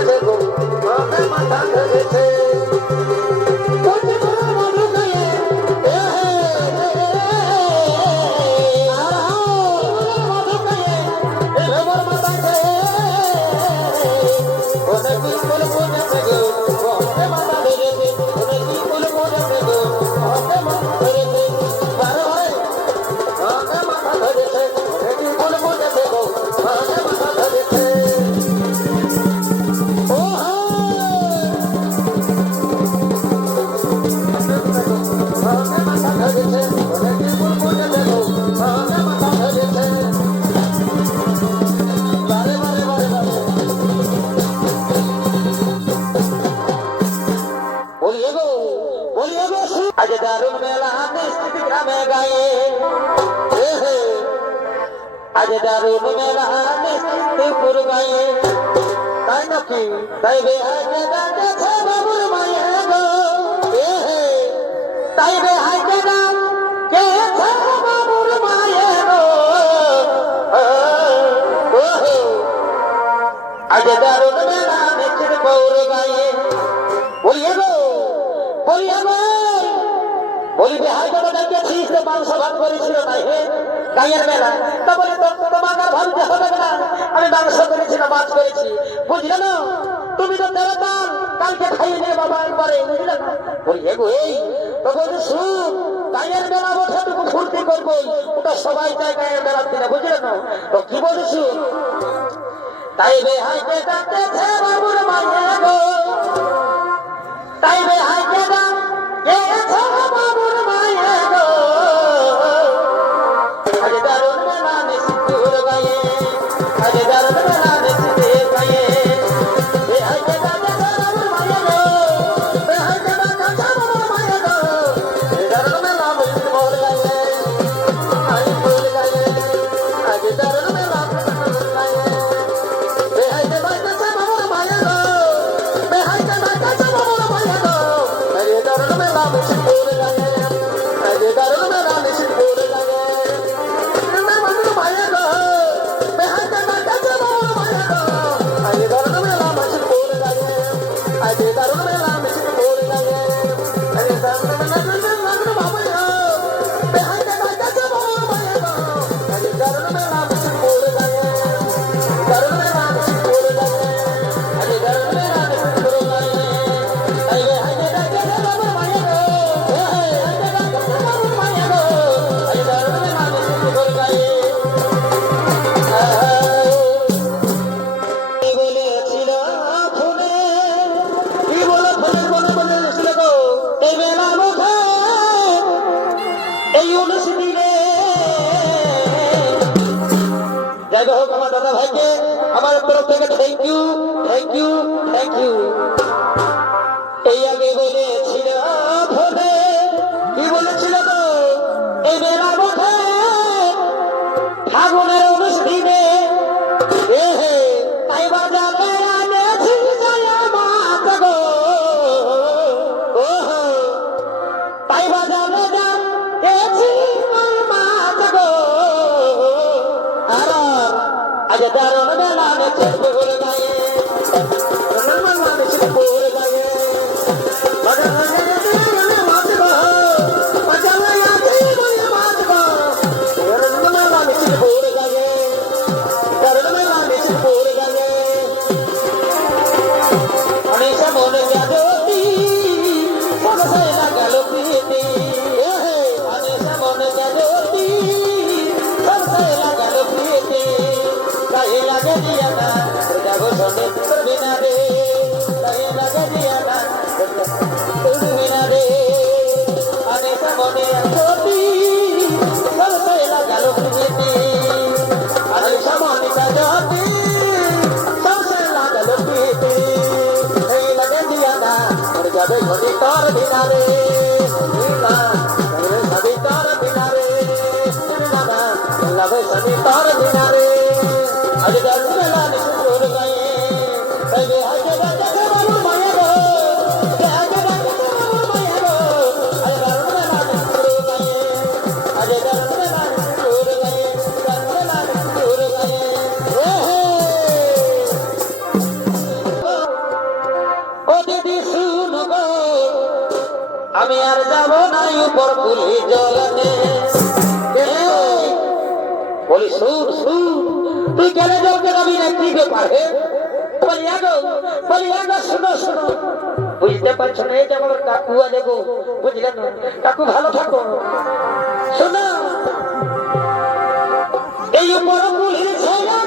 ধরেছে গো ওকে মাথা ধরেছে आज दारुण मेला निश्चित ग्रामे गाये आज दारुण मेला निश्चित पुर गाये ताई नकी ताई बेहाय के दादे छे बाबुर माये गो ताई बेहाय के दाद के छे बाबुर माये गो आज दारुण मेला निश्चित पुर गाये बोलिए गो বলি বেহাই দাদা দেখেছিস যে মাংস ভাত করেছিল না হে গায়ের মেলা তা বলি তোমাকে আর ভাবতে হবে না আমি মাংস করেছি না মাছ করেছি বুঝলে না তুমি তো দেবতান কালকে খাইয়ে নিয়ে বাবা একবারে বুঝলে না বলি এগো এই তখন শুন গায়ের মেলা বসে তুমি ফুর্তি করবো ওটা সবাই চায় গায়ের মেলার দিনে বুঝলে না তো কি বলিস তাই বেহাইকে ডাকতেছে বাবুর মাইয়ে গো তাই বেহাইকে ডাক বাবুর মাইয়ে গো আজ দারুণ মেলা নিশ্চিত গায়ে আজ দারুণ মেলা নিশ্চিত গায়ে বেহাইকে ডাকতেছে বাবুর মাইয়ে গো বেহাইকে ডাকতেছে বাবুর মাইয়ে গো দারুণ মেলা নিশ্চিত মোর গায়ে আজ ফুল গায়ে আজ দারুণ মেলা নিশ্চিত গায়ে বেহাইকে ডাকতেছে বাবুর মাইয়ে গো বেহাইকে ডাকতেছে বাবুর মাইয়ে গো আরে দারুণ মেলা নিশ্চিত দাদা ভাইকে আমার তরফ থেকে thank you thank you thank you এই আগে বলেছিল ফোনে কি বলেছিল তো এই মেলা মুখে ফাগুনের অনুষ্ঠানে তাই বাজাতে আনেছি জয়া মাত গো তাই বাজাতে যাচ্ছি মাত গো আর আজ দারুণ মেলা নিশ্চিত পুর গায়ে দারুণ মেলা নিশ্চিত পুর গায়ে মাছ গো বাজালে আছে বলে মাছ গো দারুণ মেলা নিশ্চিত পুর গায়ে দারুণ মেলা নিশ্চিত পুর গায়ে অনেক মনে জাগতি সবসে লাগাল প্রীতি অনেক মনে জাগতি সবসে লাগাল প্রীতি कहीं लगे दिया ना जब सोने तो बिना रे कहीं लगे दिया ना तो बिना रे अने समोने छोटी सबसे लगा लो प्रीति अने समोने का जोती सबसे लगा लो प्रीति कहीं लगे दिया ना जब सोने तोर बिना रे बिना सभी तोर बिना रे बिना ना लगे सभी तोर बिना रे आज दारुण मेला निश्चित पुर गाये ताई बेहाइके डाकतेছে বাবুর মাইয়ে গো বেহাইকে ডাকতেছে বাবুর মাইয়ে গো আজ দারুণ মেলা নিশ্চিত পুর গায়ে আজ দারুণ মেলা নিশ্চিত পুর গায়ে দারুণ মেলা নিশ্চিত পুর গায়ে আমি আর যাব না উপর পুলি জলনে বলি সুর সুর তুই গেলে জলকে যাবি না কি ব্যাপার হে বলি আগো শুনো শুনো বুঝতে পারছো না এটা আমার কাকু আছে গো বুঝলেন কাকু ভালো থাকো শোনো এই উপর পুলির ছেলে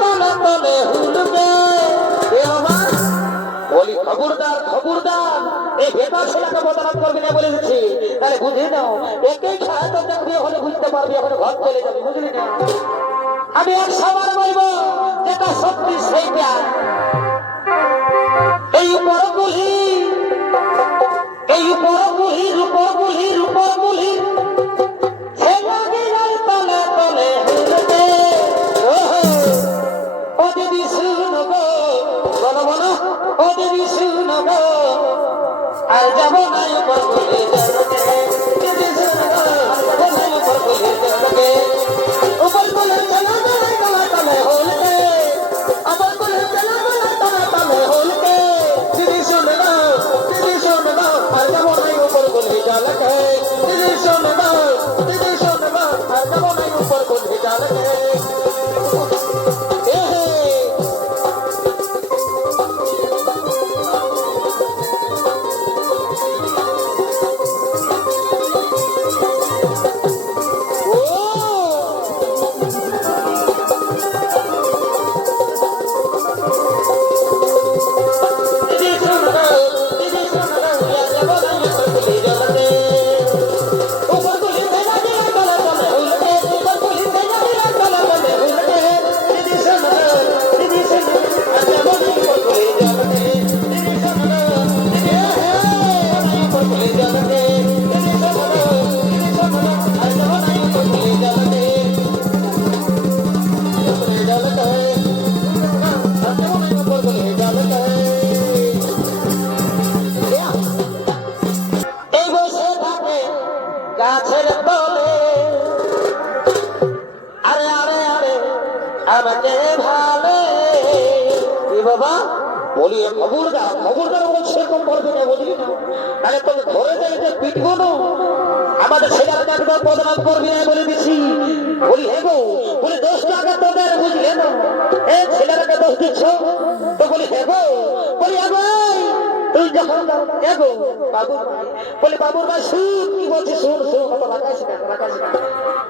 তলে তলে হুলবে বলি খবরদার খবরদার এই বেকার ছেলেকে বদনাম করবি না বলে দিচ্ছি তাহলে বুঝে নাও একেই খায় তো দেখবি হলে বুঝতে পারবি এখন ঘর চলে যাবি বুঝলি না আমি এক সবার বলবো যেটা সত্যি সেইটা এই উপর পুলি এই উপর পুলির উপর পুলির উপর পুলির ছেলে তলে তলে হুলবে ও দিদি শুনো গো বলো বলো ও দিদি শুনো গো আর যাব না উপর পুলি জলকে দিদি শুনো গো আর যাব না উপর পুলি জলকে উপর পুলি চলা যায় তলে তলে হুলবে উপর পুলি চলা যায় তলে তলে হুলবে দিদি শুনো গো আর যাব না উপর পুলি জলকে দিদি শুনো গো আর যাব না উপর পুলি জলকে গাছের তলে আরে আরে আরে আমাকে ভালে বাবা বলি খবরদার সেরকম বলবি না বুঝলি না তাহলে তোকে ধরে যাইতে পিটবো না আমাদের ছেলেরা একদম বদনাম করবি না বলে দিছি বলি হে গো বলি 10 টাকা তোদের বুঝলে না এই ছেলেরাকে দোষ দিচ্ছ তো বলি হে গো বলি আগো তুই যখন এগো বাবু বলে বাবুর ভাই শুন কি বলছি শুন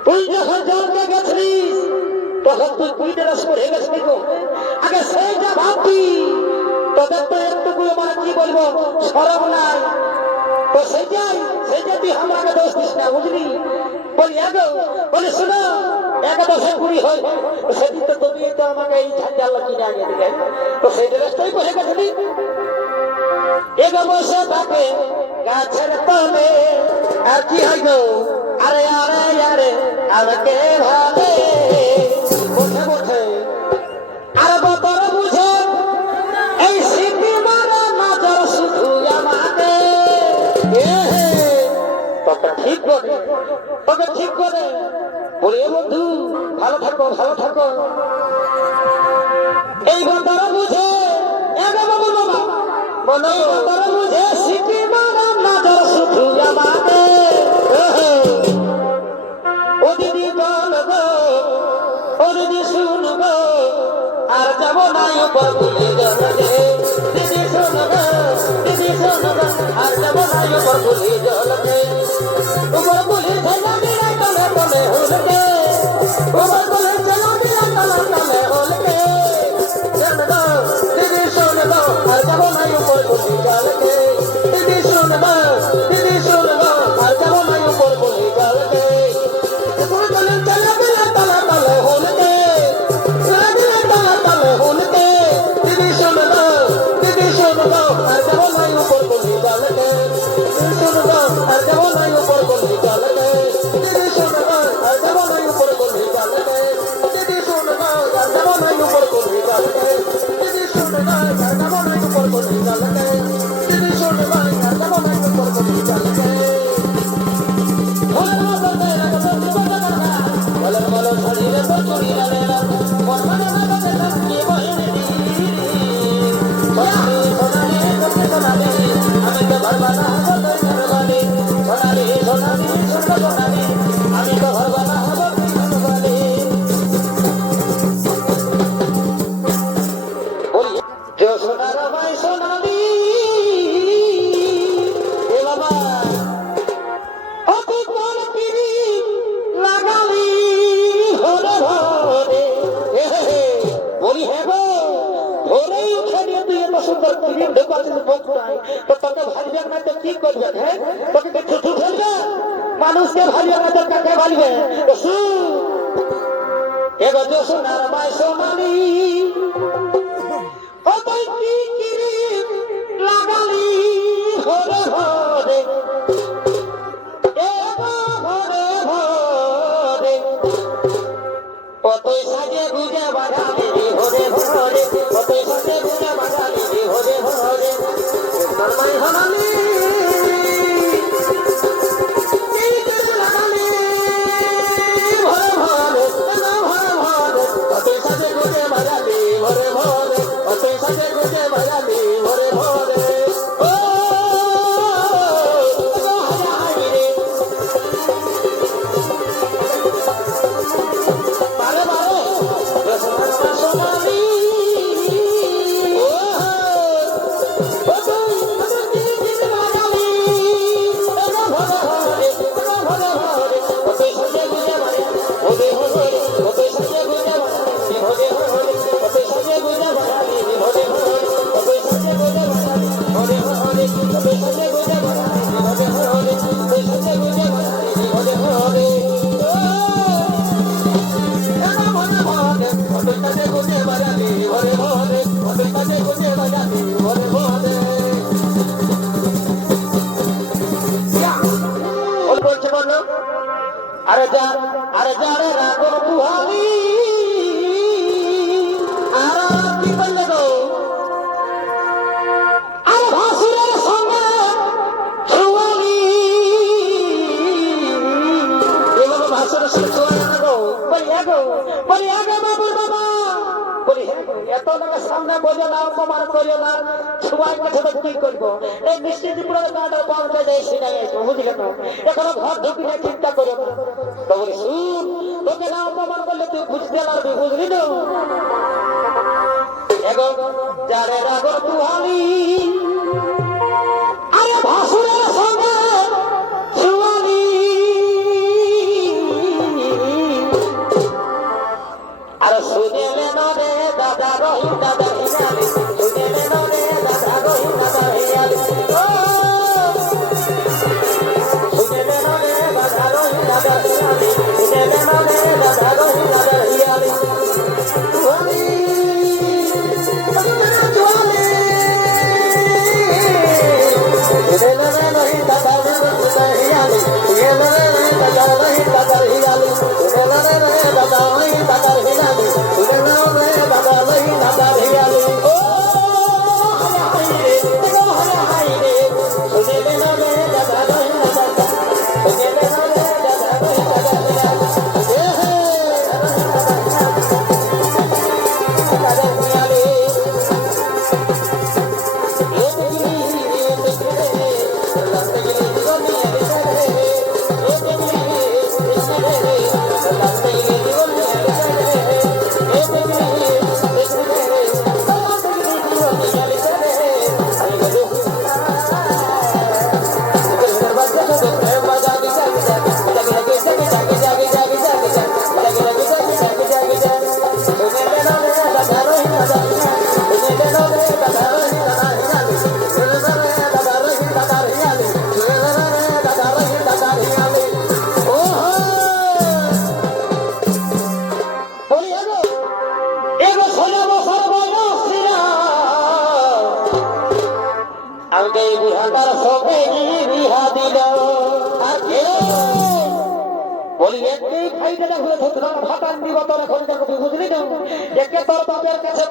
তুই যখন জলকে গেছিস তখন তুই কুইটে রস করে গেছিস গো আগে সেই যা ভাববি তোদের তো একটুকু মানে কি বলবো সরব নাই তো সেইটাই তুই আমাকে দোষ দিস না বুঝলি বলি এগো বলে শোনো 11-10 হয় সেদিন তো তুমি তো আমাকে এই ঝাঁঝাল কিনে আগে দিলে তো সেই ড্রেসটাই পরে গেছিলি এগো বসে থাকে গাছের তলে আর কি হয় গো আরে আরে আরে আমাকে ভালে বসে বসে আর বতর বুঝে এই সিটি মারা নজর শুধু আমাকে তোকে ঠিক করে বলে বন্ধু ভালো থাকো এই বতর বুঝে এগো বাবু বাবা মনে বতর বুঝে সিটি মারা নজর শুধু আমাকে ও দিদি বল গো ও দিদি শুন গো আর যাব না উপর পুলি জলকে দিদি শুন গো আর যাব না উপর পুলি জলকে উপর পুলি ছেলা দিলে তলে তলে হুলকে উপর পুলি ছেলা দিলে তলে তলে হুলকে শুন গো দিদি শুন গো আর যাব না উপর পুলি জলকে দিদি শুন গো আর যাব না উপর পুলি জলকে উপর পুলি ছেলা দিলে তলে তলে হুলকে ছেলা দিলে তলে তলে হুলকে দিদি শুন গো আর যাব না উপর পুলি জলকে দিদি শুন গো আর যাব না উপর পুলি জলকে দিদি শুন গো আর যাব না উপর পুলি জলকে দিদি শুন গো আর যাব না উপর পুলি জলকে দিদি শুন গো আর যাব না উপর পুলি জলকে দিদি শুন গো আর যাব না উপর পুলি জলকে বলো বলো শরীরে তো চুরি লাগে না মন মনে লাগে না কি বহিনি সোনালি সোনালি সোনালি আমি তো ভরবানা কত করবানি তোর ক্রিম ঢোকাচ্ছিস বকটাই তো তোকে ভালবে না তো কি করবে হ্যাঁ তোকে কি ছুটু ফেলবে মানুষকে ভালবে না তো কাকে ভালবে এগো তো সোনার মাই সোনালি ও তুই কি ক্রিম লাগালি হরে হরে এগো হরে হরে ও তুই সাজে গুজে বাজালি হরে হরে ও তুই সাজে গুজে বাজালি হরে হরে সোনার মাই সোনালি अरे जा रे रागो पुहाली आरा की बल्ले गो अरे भासुरे संगे छुआली ये लोग भासुरे संगे छुआली ना गो बोलिया गो बाबू बाबा बोलिए ये तो लोग सामने बोले ना अपमान करियो ना छुआई के छोड़ की करबो ए मिष्टी दीपुरा काटा पाउंटे दे सिना गए बुझिले तो एखनो घर ढुकिने चिंता करियो तो बोले सुन তোকে না অপমান করলে তুই বুঝতে পারবি বুঝলি তো এগো যারে রাগর পুহালি আরে ভাসুরের সঙ্গে ছুয়ালি আরে শুনেলে নরে দাদা রহি দাদা হিয়ালি শুনেলে নরে দাদা রহি দাদা হিয়ালি ও শুনেলে নরে দাদা রহি দাদা হিয়ালি শুনেলে নরে দাদা রহি দাদা হিয়ালি ছুয়ালি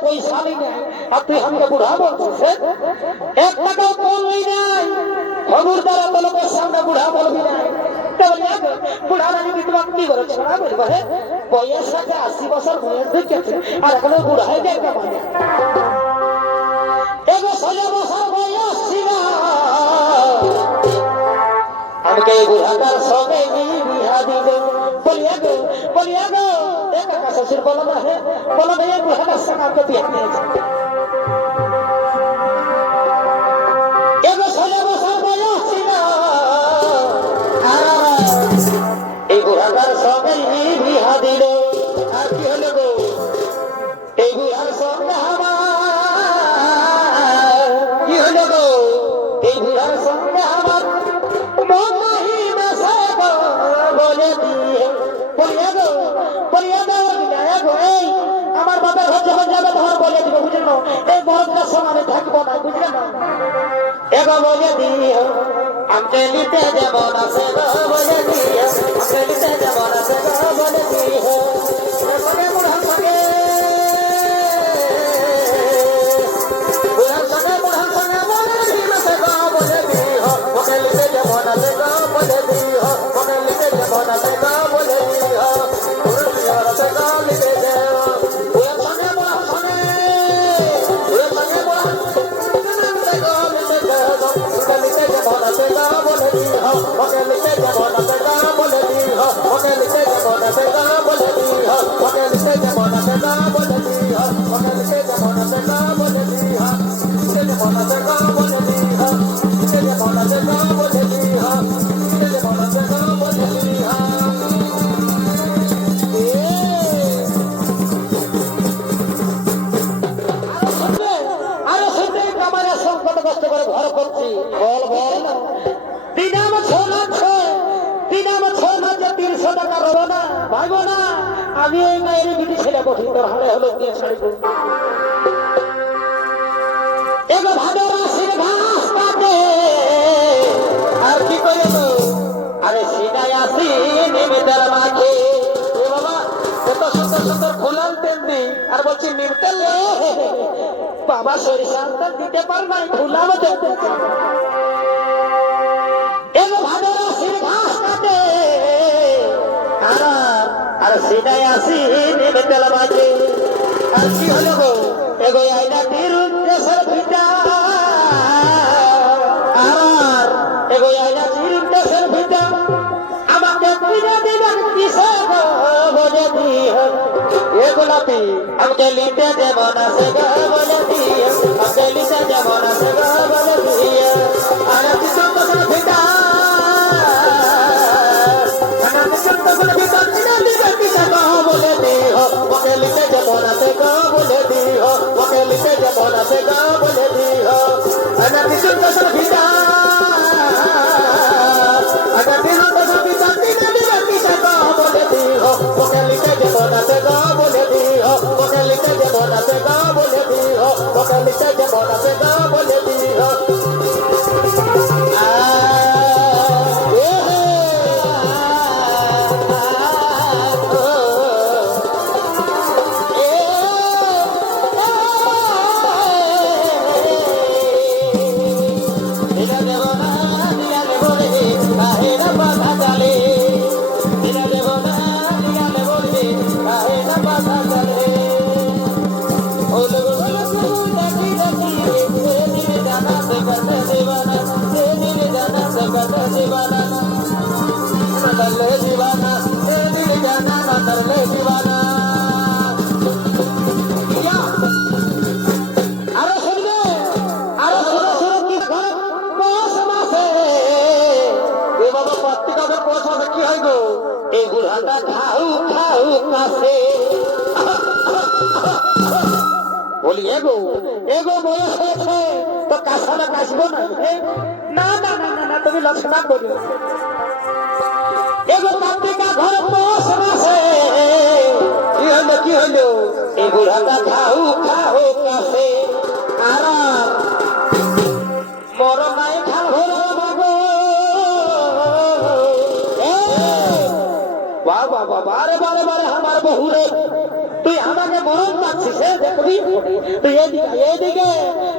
पैसा नहीं अब तुम हमको बुढ़ा बोलते एक टका बोल नहीं जाए खबरदार तो लोग सामने बुढ़ा बोल भी जाए बुढ़ा रानी विधवा की करे छोड़ा बोल है बयस साथे 80 বছর বয়স দেখেছে আর এখন বুড়া হয়ে যায় কেমন এগো 16 বছর বয়স ছিল আমাকে বুড়াটার সঙ্গে বিয়া দিল বলিয়া গো एक का ससुर बोला है बोला भैया बुढ़ा संग आपको बिया दिया एगो 16 বছর বয়স ছিল এই বুড়াটার সঙ্গে বিয়া দিল আর কি হলো গো এই বুড়ার সঙ্গে আমার বাবার ঘর যখন যাবে তখন বলে দিবে, বুঝলো? এই বরফটার সমানে থাকবো না, বুঝলে না? এগো বলে দিও আমকে নিতে যাবো না, সে গো বলে দিও আমকে নিতে যাবো না, সে গো বলে দিও। সঙ্গে বুড়ার সঙ্গে বুড়ার সঙ্গে বুড়ার সঙ্গে বলে দিও, সে গো বলে দিও ওকে নিতে যাবো না, সে গো বলে দিও ওকে নিতে যাবো না, সে গো বলে দিও। বুড়ার সে গো নিতে যাবো বুড়ার সঙ্গে বুড়ার সঙ্গে বুড়ার সঙ্গে বুড়ার আমি এই মায়ের বিধি ছেলে কঠিন তোর হালে হলো দিয়ে ছাড়িব। এগো ভাদর মাসের ঘাস কাটে আর কি করে তো আরে সিনাই আসি নিমিতের মাঝে। এ বাবা এত সুন্দর সুন্দর ফুলাল তেমনি আর বলছি নিমতেল বাবা সরিষার তেল দিতে পার নাই ফুলাম দেখতে। এগো ভাদর মাসের ঘাস কাটে আর সিনাই আসি নিমিতের মাঝে। আর কি হলো গো এগো আইনা তিরুন দেশের ভিটা আর এগো আইনা তিরুন দেশের ভিটা আমাকে দিনে দিবেন কিসে গো বলে দিও। এ গোলাপি আমাকে লিতে দেব না, সে গো বলে দিও আমাকে লিতে দেব না, সে গো বলে দিও। আর তিরুন দেশের ভিটা বলে দিও ওকে লিতে যাব না, সে গো বলে দিও ওকে লিতে যাব না, সে গো বলে দিও। আনা কিছু দশর ভিটা আনা দিন দশর ভিটা দিনে দিনে কিসে গো বলে দিও ওকে লিতে যাব না, সে গো বলে দিও ওকে লিতে যাব না, সে গো বলে দিও ওকে লিতে যাব না, সে গো বলে দিও। বলি এগো এগো বয়স হয়েছে তো কাছানা কাশবো না, না না না না না তুমি লক্ষণা করো। এগো কার্তিকা ঘর পৌষ মাসে কি হইলো কি হইলো এই বুড়াটা খাও খাও কাছে আর মর নাই খাল হলো বাবু। বাবা বাবা আরে বারে বারে আমার বহুরে তুই আমাকে মরণ পাচ্ছিস, দেখবি তুই এদিকে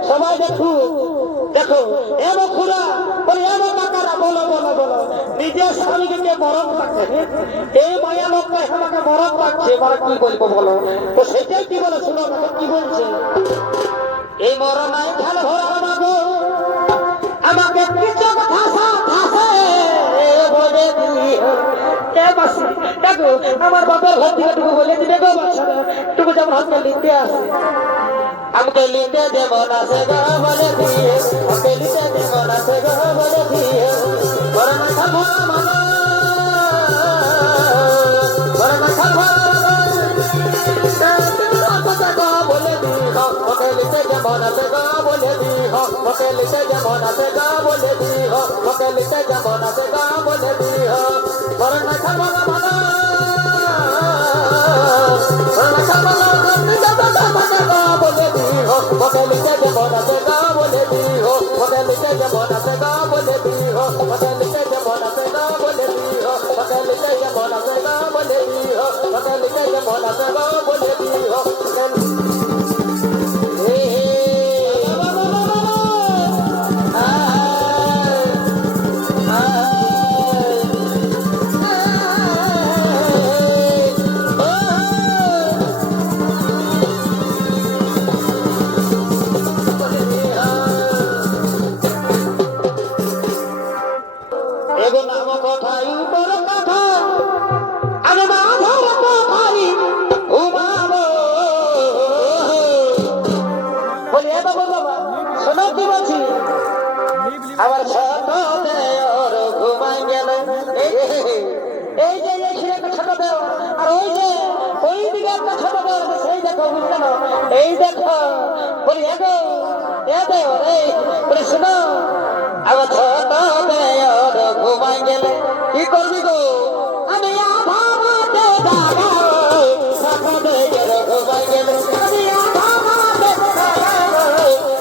সবাই দেখু দেখো এমন খুড়া বলি এমন কাকারা বলো বলো বলো নিজের স্বামীকে কে মরণ পাচ্ছে, এই মায়া লোক আমাকে মরণ পাচ্ছে, এবার কি বলবো বলো? তো সেটাই কি বলে শুনো কি বলছে। এই মরণায় খেলা ভরা মাগো আমাকে কিছু কথা বলে দিও। দেখো আমার বাবার ঘর থেকে টুকু বলে দিবে গো বাচ্চারা টুকু যেমন হাতে লিখতে আসে আমাকে লিখতে দেব না, সে গো বলে দিয়ে আমাকে লিখতে দেব না, সে গো বলে দিয়ে। বড় মাথা ভরা মাগো বড় মাথা ভরা বলে দিও ওকে লিখতে দেব না, সে গো বলে দিও ওকে লিখতে দেব না, সে গো বলে দিও ওকে লিখতে দেব না, সে গো বলে দিও। বড় মাথা ভরা মাগো বড় মাথা ভরা মনে লিখে যেমন আছে গা বলে দিও মনে লিখে যেমন আছে গা বলে দিও মনে লিখে যেমন আছে গা বলে দিও মনে লিখে যেমন আছে গা বলে দিও মনে লিখে যেমন আছে গা বলে দিও এগো নাম কথাই বড় কথা আমি মাধব কথাই ঘুমাবো বলি এ বাবা বাবা শোনো কি বলছি আমার ছোট দেওর ঘুমাই গেল এই যে এখানে একটা ছোট দেওর আর ওই যে ওই দিকে একটা ছোট দেওর সেই দেখো বুঝলে না এই দেখো বলি এগো এ দেওর এই বলি শোনো আমার ছোট দেওর ঘুমাই গেলে কি করবি গো আমি আধারাতে জাগাবো ছোট দেওর ঘুমাই গেলে আমি আধারাতে জাগাবো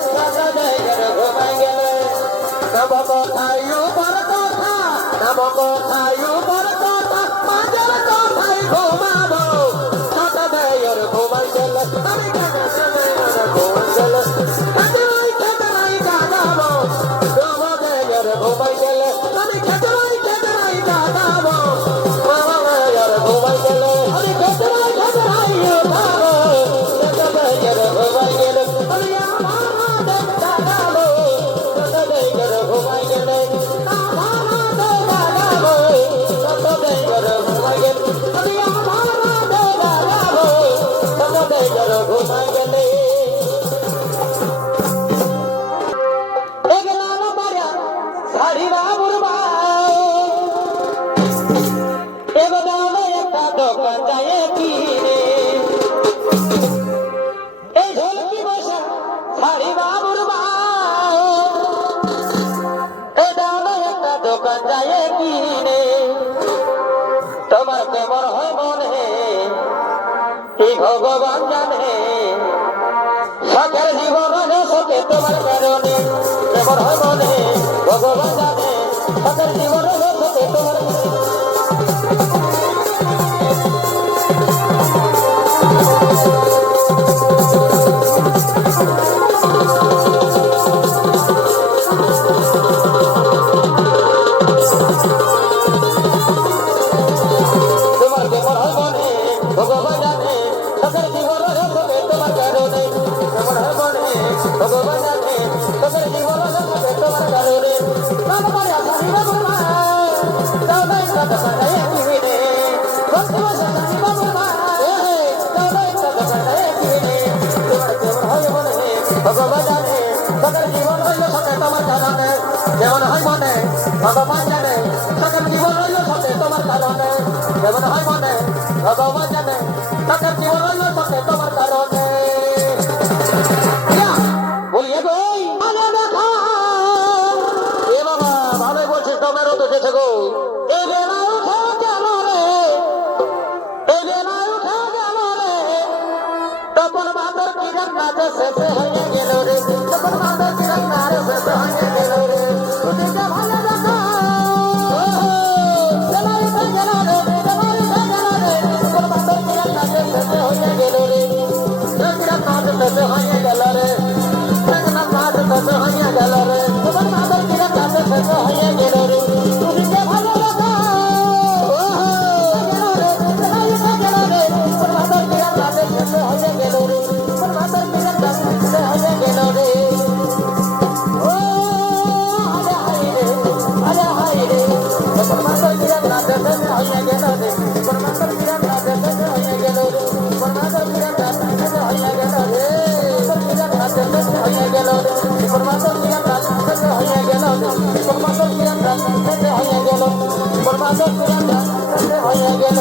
ছোট দেওর ঘুমাই গেলে নব কথাই উপর কথা নব কথাই উপর কথা মাঝের কথাই ঘুমাবো ছোট দেওর ঘুমাই গেলে আমি ঘুমাই গেলে আমি ওই খেতরাই জাগাবো নব দেওর ঘুমাই গেলে আমি খেতরাই জাগাবো নব দেওর ঘুমাই গেলে আমি খেতরাই উঠাবো ছোট দেওর ঘুমাই গেলে আমি আধারাতে জাগাবো ছোট দেওর ঘুমাই গেলে আধারাতে জাগাবো ছোট দেওর ঘুমাই গেলে আমি আধারাতে জাগাবো ছোট দেওর ঘুমাই গেলে এগলা না পারা শাড়ি বাবুর এগো দামে একটা দোকান যায় কিনে এই ঝলকি বসা শাড়ি বাবুর এই দামে একটা দোকান যায় কিনে তোমার কেমন হয় মনে এই ভগবান জানে শখের জীবন শোকে তোমার কারণে কেমন হয় মনে ভগবান জানে শখের জীবন শোকে তোমার তোমার কেমন হয় মনে ভগবান জানে শখের জীবন শোকে তোমার কারণে কেমন হয় মনে ভগবান জানে শখের জীবন শোকে তোমার কারণে নাম পারা শাড়ি বাবুর মা দাও নাই কত পারে কিনে ভক্তি বসা শাড়ি বাবুর মা দাও নাই কত পারে কিনে তোমার কেমন হয় মনে ভগবান জানে শখের জীবন হইল শোকে তোমার কারণে কেমন হয় মনে ভগবান জানে শখের জীবন হইল শোকে তোমার কারণে কেমন হয় মনে ভগবান জানে শখের জীবন হইল শোকে তোমার কারণে বলিয়ে গো আলো দেখা এ বাবা ভালোই বলছিস তোমেরও দেখেছে গো এ বেলা উঠে গেল রে এ বেলা উঠে গেল রে তখন বাঁদর কিরণ নাচে শেষে হয়ে গেল রে তখন বাঁদর কিরণ নাচে শেষে হয়ে গেল রে উঠেছে ভালো দেখা বেলা উঠে গেল রে বেলা উঠে গেল রে তখন বাঁদর কিরণ নাচে শেষে হয়ে গেল রে কিরণ নাচে শেষে হয়ে গেল রে শেষে হয়ে গেল রে তখন বাঁদর কিরণ নাচে শেষে হয়ে গেল রে উঠেছে ভালো দেখা গেল রে বেলা উঠে গেল রে তখন বাঁদর কিরণ নাচে শেষে হয়ে গেল রে তখন বাঁদর কিরণ নাচে শেষে হয়ে গেল রে ও আরে হাই রে তখন বাঁদর কিরণ নাচে শেষে হয়ে গেল রে তখন বাঁদর কিরণ নাচে শেষে হয়ে গেল রে তখন বাঁদর কিরণ নাচে শেষে হয়ে গেল রে তখন কিরণ নাচে শেষে হয়ে গেল রে তখন বাঁদর কিরণ নাচে শেষে হয়ে গেল রে তখন বাঁদর কিরণ নাচে শেষে হয়ে গেল তখন বাঁদর কিরণ নাচে শেষে হয়ে গেল